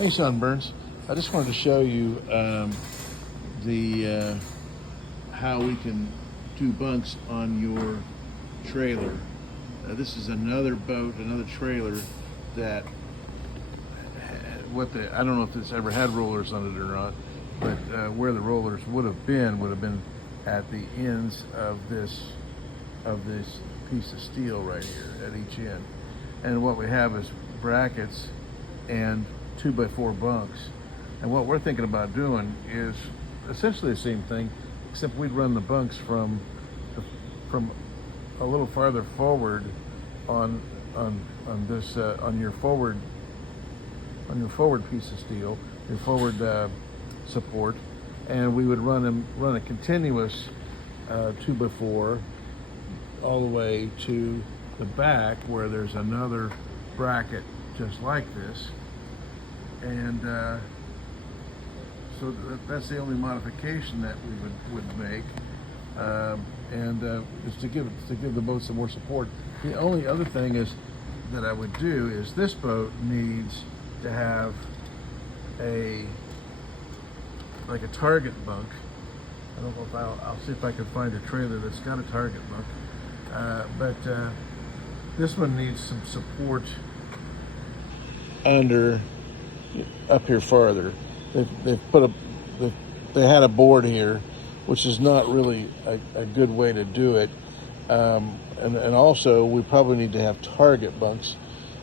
Hey, Sunburns. I just wanted to show you the how we can do bunks on your trailer. This is another boat, another trailer that I don't know if it's ever had rollers on it or not, but where the rollers would have been at the ends of this piece of steel right here at each end. And what we have is brackets and 2x4 bunks. And what we're thinking about doing is essentially the same thing, except we'd run the bunks from a little farther forward on your forward piece of steel, your forward support, and we would run a continuous 2x4 all the way to the back where there's another bracket just like this. And so that's the only modification that we would make, is to give the boat some more support. The only other thing is that I would do is this boat needs to have like a target bunk. I don't know if I'll see if I can find a trailer that's got a target bunk, but this one needs some support up here farther. They had a board here, which is not really a good way to do it. And also we probably need to have target bunks.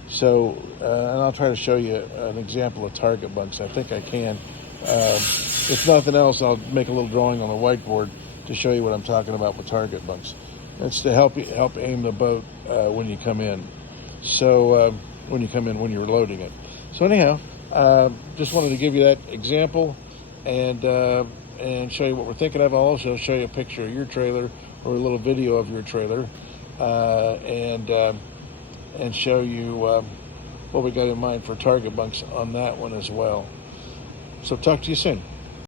So, and I'll try to show you an example of target bunks. I think I can. If nothing else, I'll make a little drawing on the whiteboard to show you what I'm talking about with target bunks. It's to help aim the boat when you come in. So when you're loading it. So anyhow, just wanted to give you that example and show you what we're thinking of. I'll also show you a picture of your trailer or a little video of your trailer, and show you what we got in mind for target bunks on that one as well. So talk to you soon.